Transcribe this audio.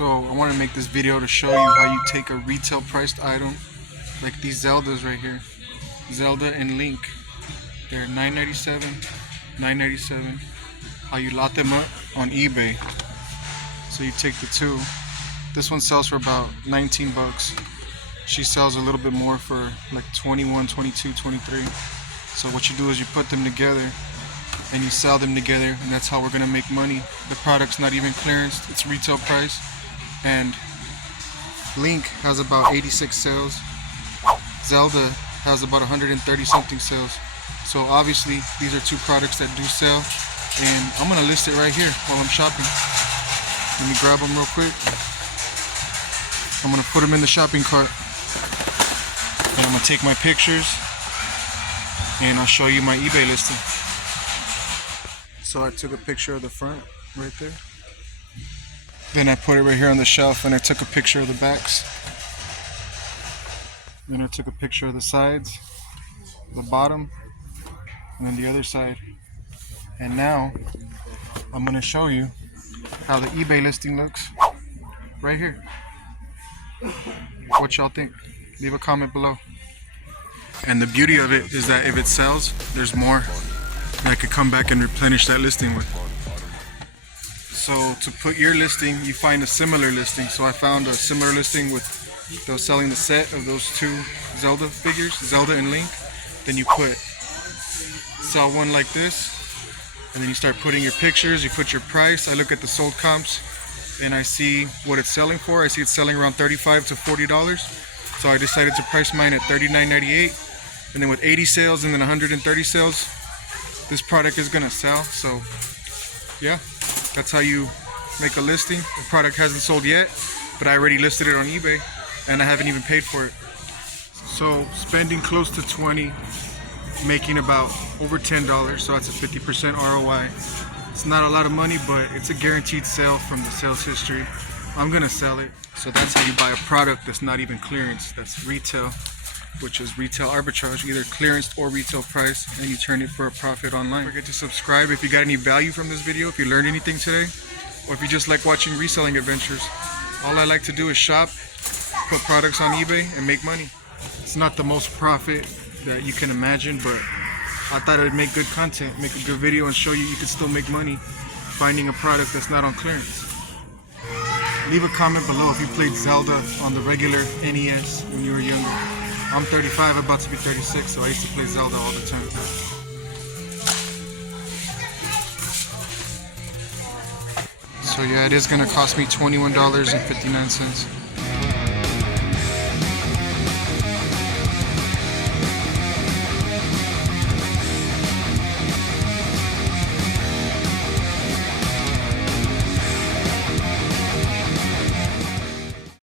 So I want to make this video to show you how you take a retail priced item like these Zeldas right here, Zelda and Link. They're $9.97, $9.97. How you lot them up on eBay. So you take the two. This one sells for about 19 bucks. She sells a little bit more for like 21, 22, 23. So what you do is you put them together and you sell them together, and that's how we're gonna make money. The product's not even clearanced, it's retail price. And Link has about 86 sales. Zelda has about 130 something sales. So obviously these are two products that do sell, and I'm gonna list it right here while I'm shopping. Let me grab them real quick. I'm gonna put them in the shopping cart, and I'm gonna take my pictures and I'll show you my eBay listing. So I took a picture of the front right there. Then I put it right here on the shelf, and I took a picture of the backs. Then I took a picture of the sides, the bottom, and then the other side. And now I'm going to show you how the eBay listing looks right here. What y'all think? Leave a comment below. And the beauty of it is that if it sells, there's more that I could come back and replenish that listing with. So to put your listing, you find a similar listing. So I found a similar listing with those selling the set of those two Zelda figures, Zelda and Link. Then you put sell one like this, and then you start putting your pictures, you put your price. I look at the sold comps and I see what it's selling for. I see it's selling around $35 to $40. So I decided to price mine at $39.98. And then with 80 sales and then 130 sales, this product is gonna sell. So yeah, that's how you make a listing. The product hasn't sold yet, but I already listed it on eBay and I haven't even paid for it. So spending close to 20, making about over $10, so that's a 50% ROI. It's not a lot of money, but it's a guaranteed sale from the sales history. I'm gonna sell it. So that's how you buy a product that's not even clearance, that's retail, which is retail arbitrage, either clearance or retail price, and you turn it for a profit online. Don't forget to subscribe if you got any value from this video, if you learned anything today, or if you just like watching reselling adventures. All I like to do is shop, put products on eBay, and make money. It's not the most profit that you can imagine, but I thought it would make good content, make a good video, and show you you can still make money finding a product that's not on clearance. Leave a comment below if you played Zelda on the regular NES when you were younger. I'm 35, about to be 36, so I used to play Zelda all the time. So yeah, it is going to cost me $21.59.